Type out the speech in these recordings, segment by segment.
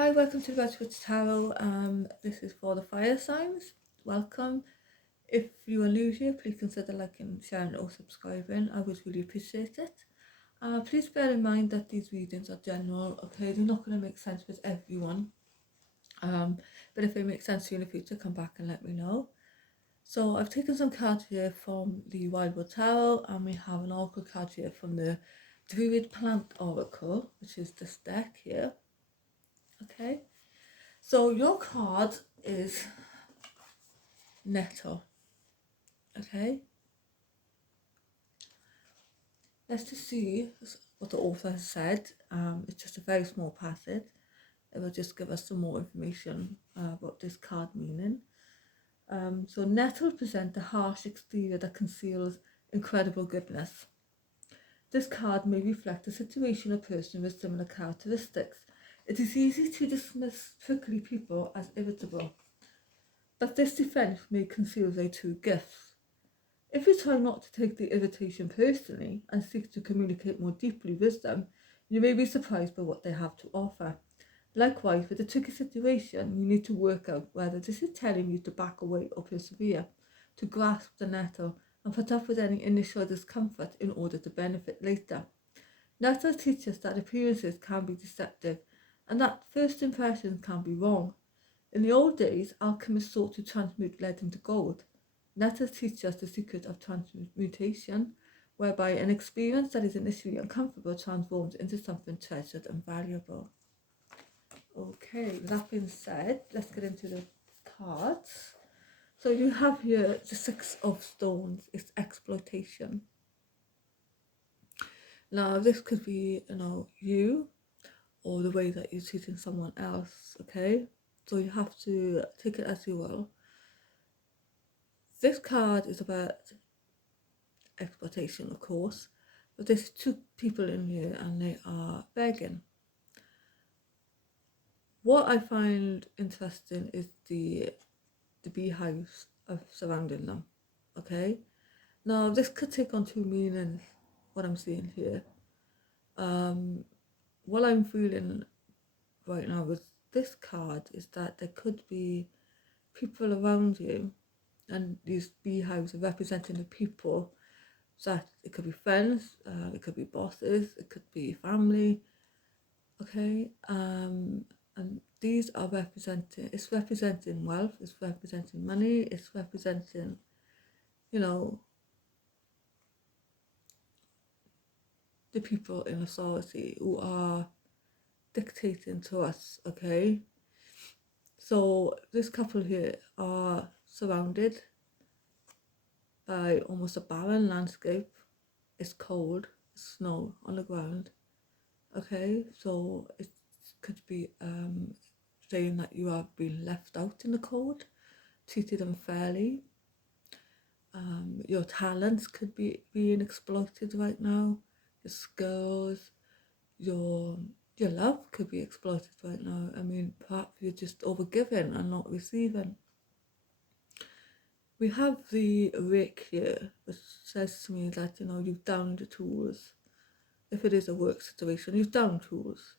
Hi, welcome to the Redwood Tarot. This is for the fire signs. Welcome. If you are new here, please consider liking, sharing, or subscribing. I would really appreciate it. Please bear in mind that these readings are general. Okay, they're not going to make sense with everyone. But if they make sense to you in the future, come back and let me know. So I've taken some cards here from the Wildwood Tarot, and we have an oracle card here from the Druid Plant Oracle, which is this deck here. Okay. So your card is Nettle. Okay. Let's just see what the author has said. It's just a very small passage. It will just give us some more information about this card meaning. So Nettle present a harsh exterior that conceals incredible goodness. This card may reflect a situation or person with similar characteristics. It is easy to dismiss prickly people as irritable, but this defense may conceal their true gifts. If you try not to take the irritation personally and seek to communicate more deeply with them, you may be surprised by what they have to offer. Likewise, with a tricky situation, you need to work out whether this is telling you to back away or persevere, to grasp the nettle and put up with any initial discomfort in order to benefit later. Nettle teaches that appearances can be deceptive and that first impressions can be wrong. In the old days, alchemists sought to transmute lead into gold. Nettles teach us the secret of transmutation, whereby an experience that is initially uncomfortable transforms into something treasured and valuable. Okay, with that being said, let's get into the cards. So you have here the Six of Stones. It's exploitation. Now this could be, you or the way that you're treating someone else, okay? So you have to take it as you will. This card is about exploitation, of course, but there's two people in here and they are begging. What I find interesting is the beehives of surrounding them. Okay, now this could take on two meanings. What I'm seeing here, what I'm feeling right now with this card is that there could be people around you, and these beehives are representing the people. That it could be friends, it could be bosses, it could be family. Okay, and these are it's representing wealth, it's representing money, it's representing, the people in authority who are dictating to us. Okay, so this couple here are surrounded by almost a barren landscape. It's cold, it's snow on the ground. Okay, so it could be saying that you are being left out in the cold, treated unfairly. Your talents could be being exploited right now. Your skills, your love could be exploited right now. I mean, perhaps you're just overgiving and not receiving. We have the rake here, which says to me that, you've downed the tools. If it is a work situation, you've downed tools.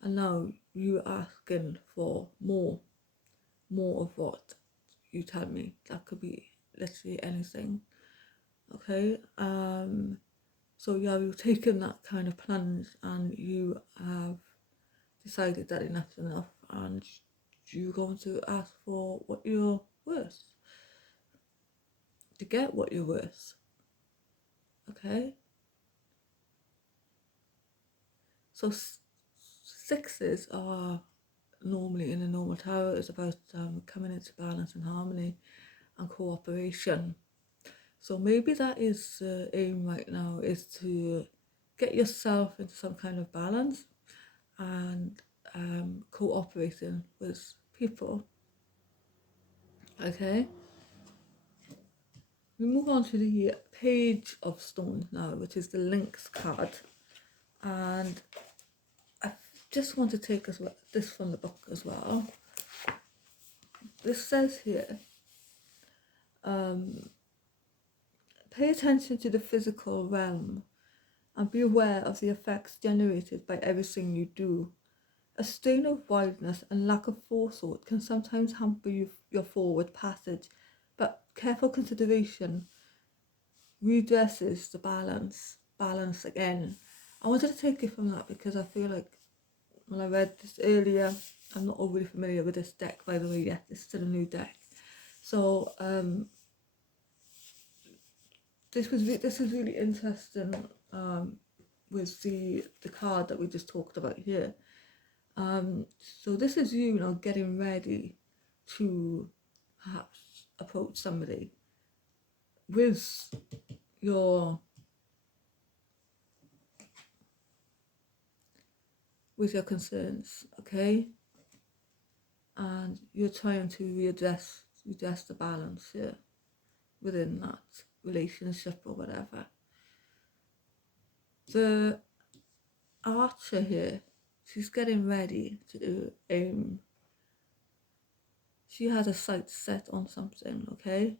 And now you're asking for more of what you tell me. That could be literally anything. Okay, so yeah, you've taken that kind of plunge and you have decided that enough's enough and you're going to ask for what you're worth, to get what you're worth. Okay, so sixes are normally in a normal tarot is about coming into balance and harmony and cooperation. So maybe that is the aim right now, is to get yourself into some kind of balance and cooperating with people. Okay, we move on to the Page of Stones now, which is the Lynx card, and I just want to take this from the book as well. This says here, pay attention to the physical realm and be aware of the effects generated by everything you do. A strain of wildness and lack of forethought can sometimes hamper your forward passage, but careful consideration redresses the balance again. I wanted to take it from that because I feel like when I read this earlier, I'm not overly familiar with this deck, by the way, yet. It's still a new deck. So this is really interesting with the card that we just talked about here. So this is you know getting ready to perhaps approach somebody with your concerns, okay, and you're trying to redress the balance here within that relationship or whatever. The archer here, she's getting ready to aim. She has a sight set on something, okay.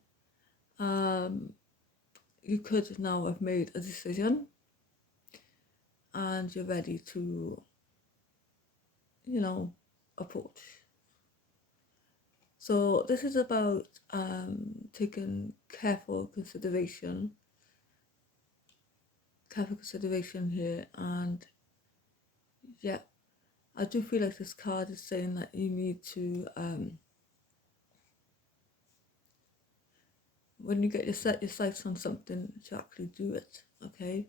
You could now have made a decision and you're ready to, you know, approach. So this is about taking careful consideration here, and yeah, I do feel like this card is saying that you need to when you get set your sights on something, to actually do it, okay.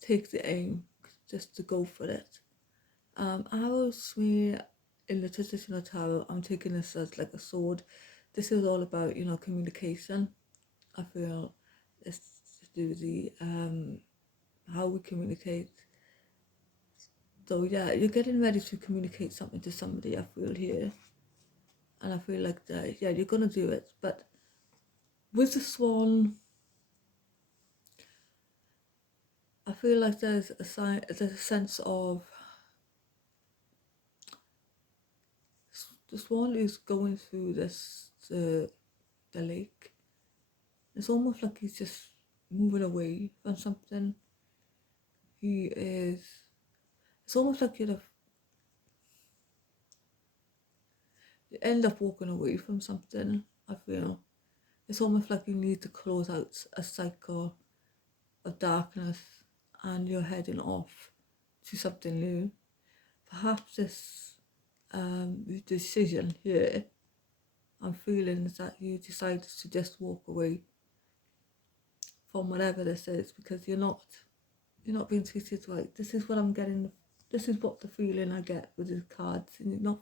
Take the aim, just to go for it. Arrows, me, in the traditional tarot, I'm taking this as like a sword. This is all about, you know, communication. I feel it's to do with the how we communicate. So yeah, you're getting ready to communicate something to somebody, I feel here. And I feel like that, yeah, you're gonna do it. But with the swan, I feel like there's a sense of the swan is going through the lake. It's almost like he's just moving away from something. It's almost like you end up walking away from something, I feel. It's almost like you need to close out a cycle of darkness and you're heading off to something new. Perhaps this decision here, I'm feeling, is that you decided to just walk away from whatever this is because you're not being treated right. This is what I'm getting. This is what the feeling I get with the cards, and you're not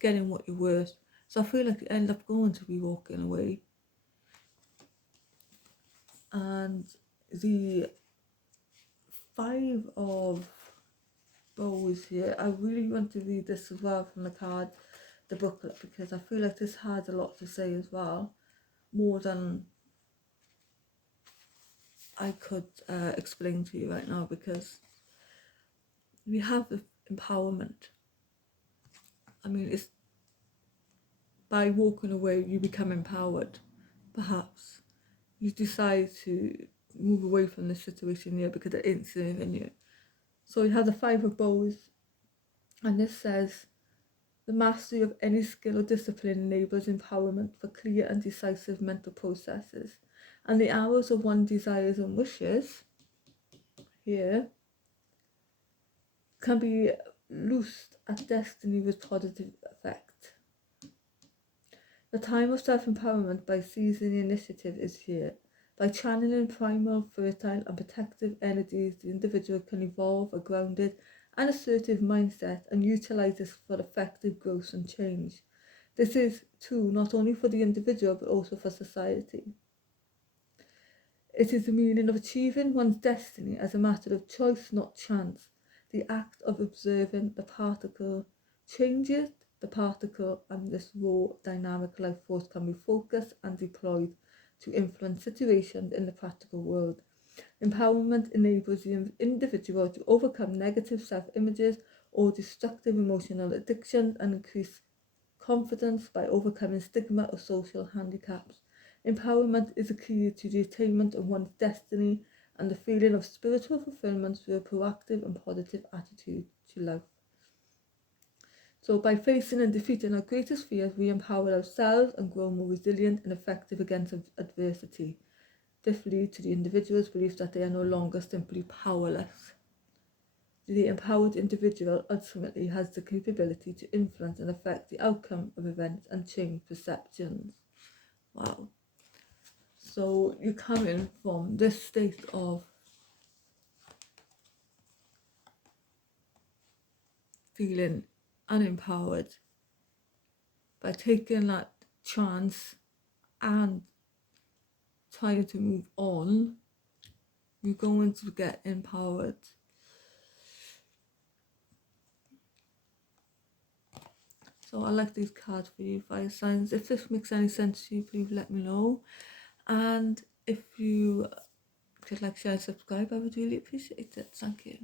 getting what you're worth. So I feel like you end up going to be walking away. And the 5 of bows here, I really want to read this as well from the card, the booklet, because I feel like this has a lot to say as well, more than I could explain to you right now, because we have the empowerment. I mean, it's by walking away you become empowered. Perhaps you decide to move away from this situation here because it ain't serving you. So you have the 5 of bows, and this says the mastery of any skill or discipline enables empowerment for clear and decisive mental processes, and the arrows of one's desires and wishes here can be loosed at destiny with positive effect. The time of self-empowerment by seizing the initiative is here. By channeling primal, fertile and protective energies, the individual can evolve a grounded and assertive mindset and utilize this for effective growth and change. This is true not only for the individual but also for society. It is the meaning of achieving one's destiny as a matter of choice, not chance. The act of observing the particle changes the particle, and this raw dynamic life force can be focused and deployed to influence situations in the practical world. Empowerment enables the individual to overcome negative self-images or destructive emotional addictions and increase confidence by overcoming stigma or social handicaps. Empowerment is a key to the attainment of one's destiny and the feeling of spiritual fulfillment through a proactive and positive attitude to life. So by facing and defeating our greatest fears, we empower ourselves and grow more resilient and effective against adversity. This leads to the individual's belief that they are no longer simply powerless. The empowered individual ultimately has the capability to influence and affect the outcome of events and change perceptions. Wow. So you come in from this state of feeling unempowered by taking that chance and trying to move on. You're going to get empowered. So I like these cards for you, fire signs. If this makes any sense to you, please let me know. And if you could like, share, subscribe, I would really appreciate it. Thank you.